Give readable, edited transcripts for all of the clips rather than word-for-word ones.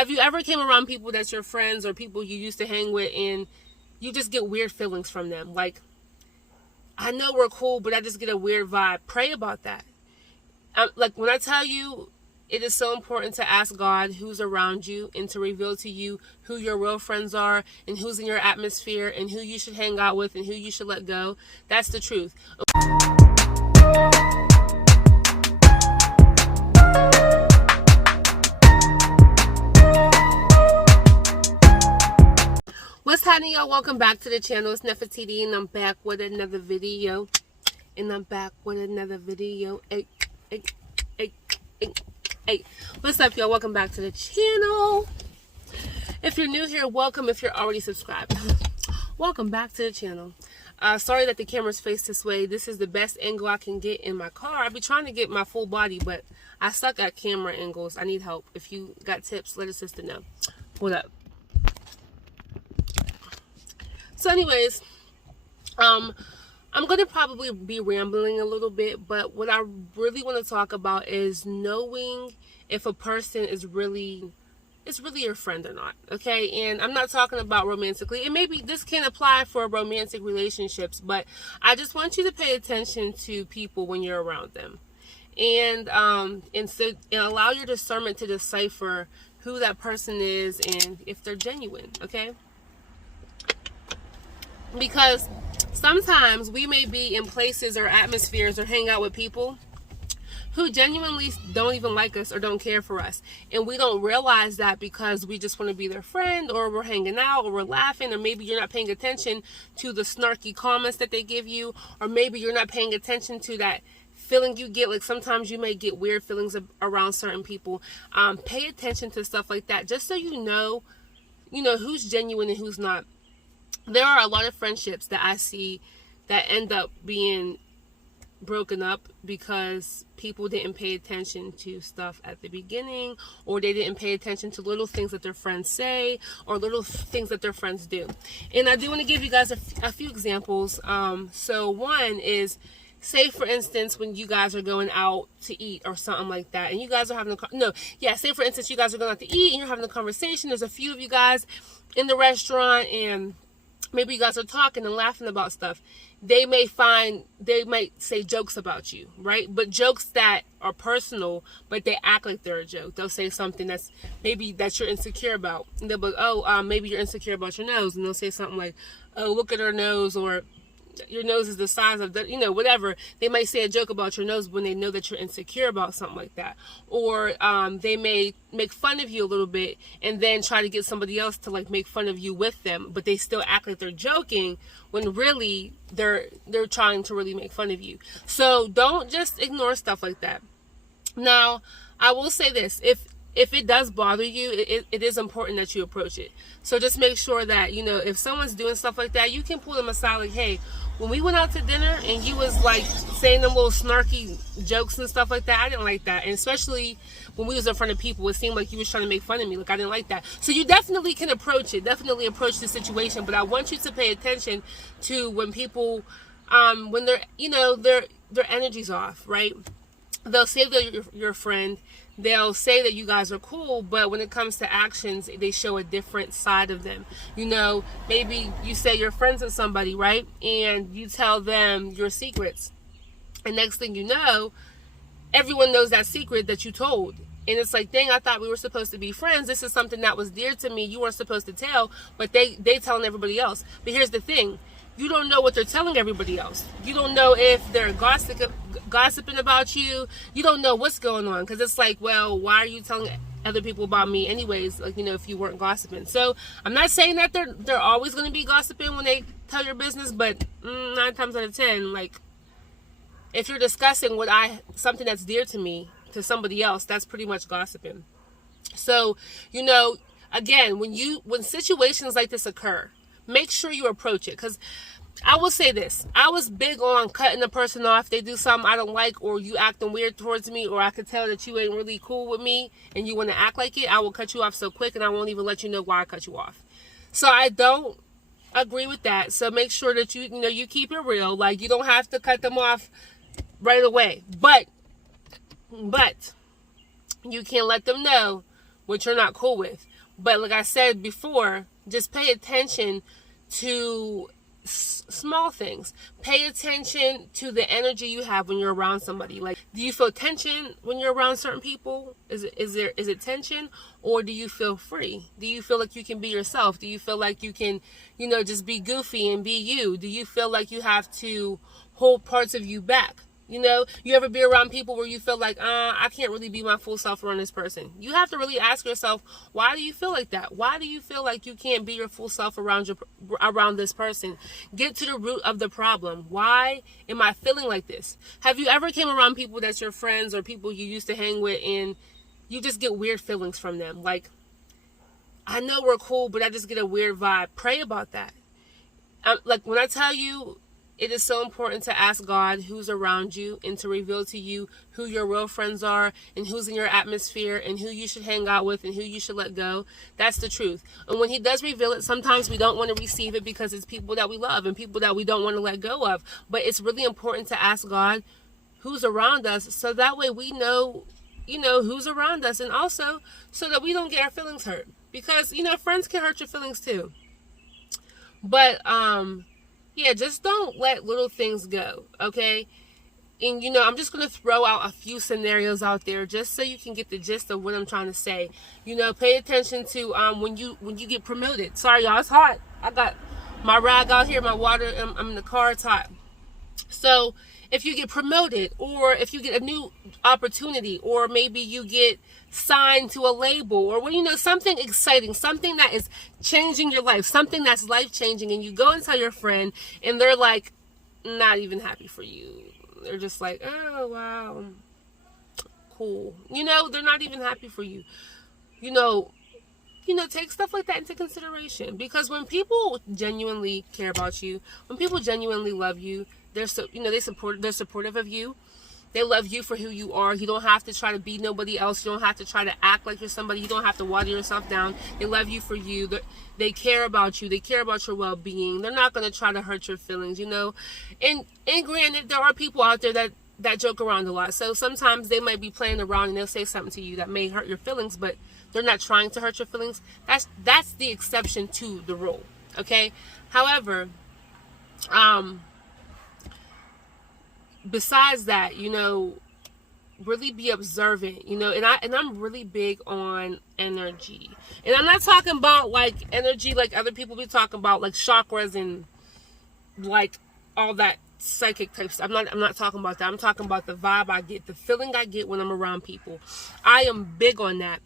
Have you ever came around people that's your friends or people you used to hang with and you just get weird feelings from them? Like, I know we're cool, but I just get a weird vibe. Pray about that. Like, when I tell you, it is so important to ask God who's around you and to reveal to you who your real friends are and who's in your atmosphere and who you should hang out with and who you should let go. That's the truth. What's happening, y'all? Welcome back to the channel. It's Nefertiti, and I'm back with another video. Hey. What's up, y'all? Welcome back to the channel. If you're new here, welcome. If you're already subscribed, welcome back to the channel. Sorry that the camera's faced this way. This is the best angle I can get in my car. I've been trying to get my full body, but I suck at camera angles. I need help. If you got tips, let a sister know. What up? So anyways, I'm going to probably be rambling a little bit, but what I really want to talk about is knowing if a person is really your friend or not, okay? And I'm not talking about romantically, and maybe this can apply for romantic relationships, but I just want you to pay attention to people when you're around them. And allow your discernment to decipher who that person is and if they're genuine, okay? Because sometimes we may be in places or atmospheres or hang out with people who genuinely don't even like us or don't care for us. And we don't realize that because we just want to be their friend, or we're hanging out, or we're laughing, or maybe you're not paying attention to the snarky comments that they give you, or maybe you're not paying attention to that feeling you get. Like sometimes you may get weird feelings around certain people. Pay attention to stuff like that just so you know who's genuine and who's not. There are a lot of friendships that I see that end up being broken up because people didn't pay attention to stuff at the beginning, or they didn't pay attention to little things that their friends say or little things that their friends do. And I do want to give you guys a few examples. So one is, say for instance, when you guys are going out to eat or something like that, and you guys are having say for instance you guys are going out to eat and you're having a conversation. There's a few of you guys in the restaurant, and maybe you guys are talking and laughing about stuff. They might say jokes about you, right? But jokes that are personal, but they act like they're a joke. They'll say something that you're insecure about. And they'll be like, maybe you're insecure about your nose. And they'll say something like, oh, look at her nose, or your nose is the size of whatever. They might say a joke about your nose when they know that you're insecure about something like that. Or they may make fun of you a little bit and then try to get somebody else to like make fun of you with them, but they still act like they're joking when really they're trying to really make fun of you. So don't just ignore stuff like that. Now, I will say this, if it does bother you, it is important that you approach it. So just make sure that, if someone's doing stuff like that, you can pull them aside like, hey, when we went out to dinner and you was like saying them little snarky jokes and stuff like that, I didn't like that. And especially when we was in front of people, it seemed like you was trying to make fun of me. Like, I didn't like that. So you definitely can approach it. Definitely approach the situation. But I want you to pay attention to when people, when they're, their energy's off, right? They'll say they're your friend. They'll say that you guys are cool, but when it comes to actions, they show a different side of them. Maybe you say you're friends with somebody, right? And you tell them your secrets. And next thing you know, everyone knows that secret that you told. And it's like, dang, I thought we were supposed to be friends. This is something that was dear to me. You weren't supposed to tell, but they telling everybody else. But here's the thing. You don't know what they're telling everybody else. You don't know if they're gossiping about you. You don't know what's going on, because it's like, well, why are you telling other people about me anyways, like, if you weren't gossiping? So I'm not saying that they're always going to be gossiping when they tell your business, but 9 times out of 10, like, if you're discussing something that's dear to me to somebody else, that's pretty much gossiping. So, again, when situations like this occur, make sure you approach it. Because I will say this, I was big on cutting a person off. They do something I don't like, or you acting weird towards me, or I could tell that you ain't really cool with me and you want to act like it, I will cut you off so quick, and I won't even let you know why I cut you off. So I don't agree with that. So make sure that you keep it real. Like, you don't have to cut them off right away, but you can let them know which you're not cool with. But like I said before, just pay attention to small things. Pay attention to the energy you have when you're around somebody. Like, do you feel tension when you're around certain people? Is it tension, or do you feel free? Do you feel like you can be yourself? Do you feel like you can, just be goofy and be you? Do you feel like you have to hold parts of you back? You ever be around people where you feel like, I can't really be my full self around this person? You have to really ask yourself, why do you feel like that? Why do you feel like you can't be your full self around this person? Get to the root of the problem. Why am I feeling like this? Have you ever came around people that's your friends or people you used to hang with, and you just get weird feelings from them? Like, I know we're cool, but I just get a weird vibe. Pray about that. Like, when I tell you, it is so important to ask God who's around you and to reveal to you who your real friends are and who's in your atmosphere and who you should hang out with and who you should let go. That's the truth. And when he does reveal it, sometimes we don't want to receive it because it's people that we love and people that we don't want to let go of. But it's really important to ask God who's around us, so that way we know, who's around us, and also so that we don't get our feelings hurt. Because, friends can hurt your feelings too. But, yeah, just don't let little things go, okay? And, I'm just going to throw out a few scenarios out there just so you can get the gist of what I'm trying to say. Pay attention to when you get promoted. Sorry, y'all, it's hot. I got my rag out here, my water, I'm in the car, it's hot. So, if you get promoted, or if you get a new opportunity, or maybe you get signed to a label, or something exciting, something that is changing your life, something that's life-changing, and you go and tell your friend, and they're like, not even happy for you. They're just like, oh, wow, cool. They're not even happy for you. Take stuff like that into consideration, because when people genuinely care about you, when people genuinely love you, they're supportive of you. They love you for who you are. You don't have to try to be nobody else. You don't have to try to act like you're somebody. You don't have to water yourself down. They love you for you. They care about you. They care about your well-being. They're not going to try to hurt your feelings, And granted, there are people out there that joke around a lot. So sometimes they might be playing around and they'll say something to you that may hurt your feelings, but they're not trying to hurt your feelings. That's the exception to the rule, okay? However, besides that, really be observant, and I'm really big on energy. And I'm not talking about like energy like other people be talking about, like chakras and like all that psychic type stuff. I'm not talking about that. I'm talking about the vibe I get, the feeling I get when I'm around people. I am big on that.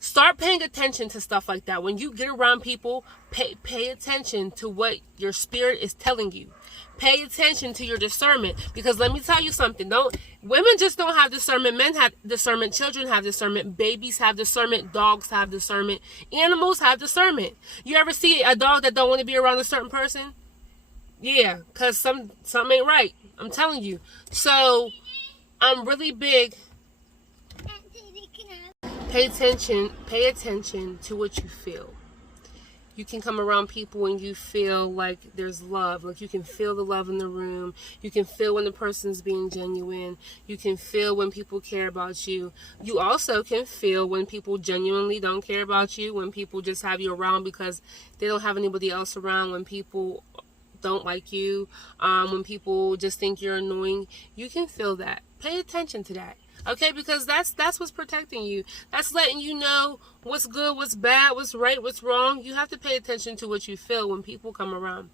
Start paying attention to stuff like that. When you get around people, pay attention to what your spirit is telling you. Pay attention to your discernment, because let me tell you something. Women just don't have discernment. Men have discernment. Children have discernment. Babies have discernment. Dogs have discernment. Animals have discernment. You ever see a dog that don't want to be around a certain person? Yeah, because something ain't right. I'm telling you. So I'm really big. Pay attention to what you feel. You can come around people and you feel like there's love. Like, you can feel the love in the room. You can feel when the person's being genuine. You can feel when people care about you. You also can feel when people genuinely don't care about you. When people just have you around because they don't have anybody else around. When people don't like you. When people just think you're annoying. You can feel that. Pay attention to that. Okay, because that's what's protecting you. That's letting you know what's good, what's bad, what's right, what's wrong. You have to pay attention to what you feel when people come around.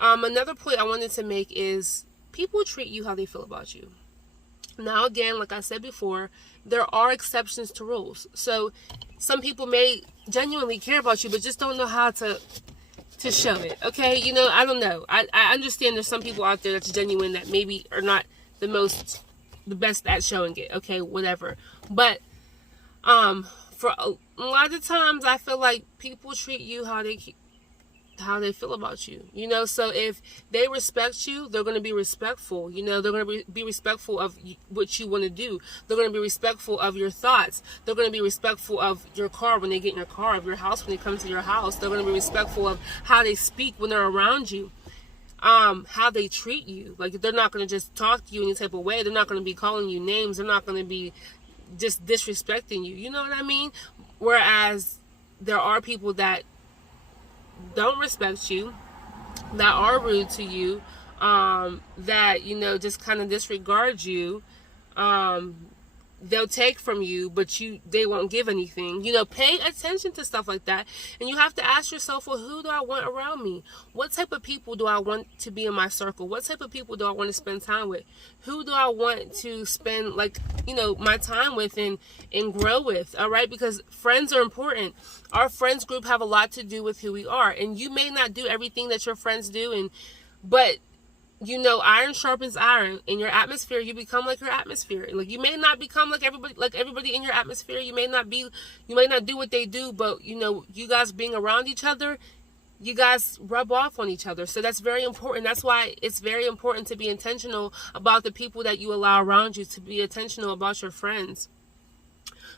Another point I wanted to make is people treat you how they feel about you. Now, again, like I said before, there are exceptions to rules. So some people may genuinely care about you, but just don't know how to show it. Okay, I don't know. I understand there's some people out there that's genuine that maybe are not the best at showing it, okay, whatever. But for a lot of times I feel like people treat you how they feel about you, so if they respect you, they're going to be respectful. They're going to be respectful of what you want to do. They're going to be respectful of your thoughts. They're going to be respectful of your car when they get in your car, of your house when they come to your house. They're going to be respectful of how they speak when they're around you. How they treat you. Like, they're not going to just talk to you any type of way. They're not going to be calling you names. They're not going to be just disrespecting you. You know what I mean? Whereas there are people that don't respect you, that are rude to you, that, you know, just kind of disregard you. They'll take from you, but they won't give anything. You know, pay attention to stuff like that. And you have to ask yourself, well, who do I want around me? What type of people do I want to be in my circle? What type of people do I want to spend time with? Who do I want to spend, like, you know, my time with and grow with? All right, because friends are important. Our friends group have a lot to do with who we are. And you may not do everything that your friends do, but you know, iron sharpens iron. In your atmosphere, you become like your atmosphere. Like, you may not become like everybody in your atmosphere. You may not do what they do, but, you know, you guys being around each other, you guys rub off on each other. So that's very important. That's why it's very important to be intentional about the people that you allow around you, to be intentional about your friends.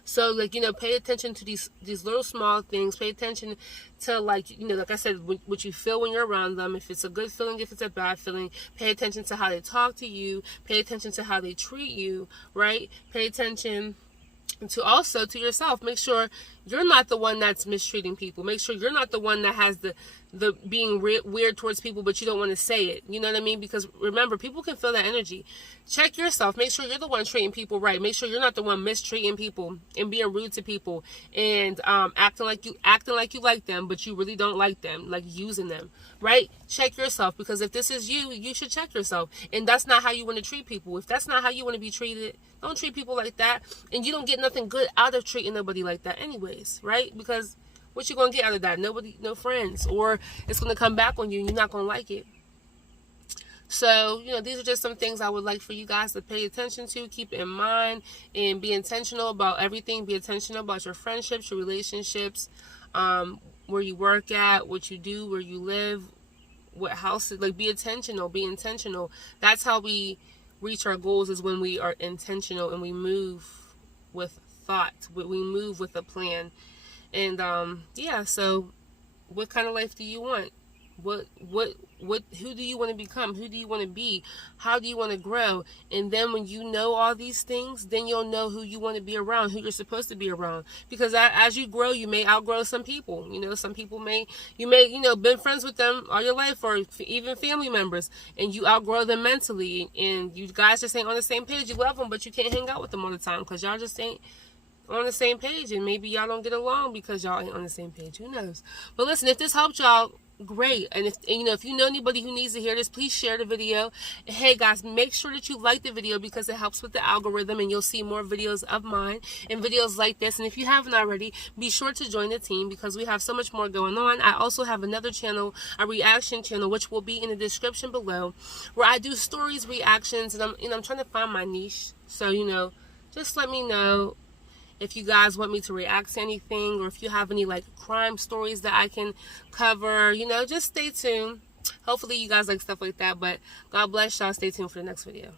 So, like, you know, pay attention to these little small things. Pay attention to, like, you know, like I said, what you feel when you're around them. If it's a good feeling, if it's a bad feeling. Pay attention to how they talk to you. Pay attention to how they treat you, right? Pay attention to yourself. Make sure you're not the one that's mistreating people. Make sure you're not the one that has the being weird towards people, but you don't want to say it. You know what I mean? Because remember, people can feel that energy. Check yourself. Make sure you're the one treating people right. Make sure you're not the one mistreating people and being rude to people and acting like you like them, but you really don't like them, like using them, right? Check yourself, because if this is you, you should check yourself. And that's not how you want to treat people. If that's not how you want to be treated, don't treat people like that. And you don't get nothing good out of treating nobody like that anyways, right? Because what you gonna get out of that? Nobody, no friends, or it's gonna come back on you and you're not gonna like it. So, you know, these are just some things I would like for you guys to pay attention to, keep in mind, and be intentional about everything. Be intentional about your friendships, your relationships, where you work at, what you do, where you live, what house. Like, be intentional. That's how we reach our goals, is when we are intentional and we move with thought. We move with a plan. And yeah, so what kind of life do you want? Who do you want to become? Who do you want to be? How do you want to grow? And then when you know all these things, then you'll know who you want to be around, who you're supposed to be around. Because as you grow, you may outgrow some people. You know, some people you may, you know, been friends with them all your life, or even family members, and you outgrow them mentally, and you guys just ain't on the same page. You love them, but you can't hang out with them all the time because y'all just ain't on the same page, and maybe y'all don't get along because y'all ain't on the same page. Who knows? But listen, if this helped y'all, great. And if you know anybody who needs to hear this, please share the video. And hey guys, make sure that you like the video, because it helps with the algorithm, and you'll see more videos of mine and videos like this. And if you haven't already, be sure to join the team, because we have so much more going on. I also have another channel, a reaction channel, which will be in the description below, where I do stories, reactions, and I'm trying to find my niche. So, you know, just let me know if you guys want me to react to anything, or if you have any, like, crime stories that I can cover. You know, just stay tuned. Hopefully you guys like stuff like that. But God bless y'all. Stay tuned for the next video.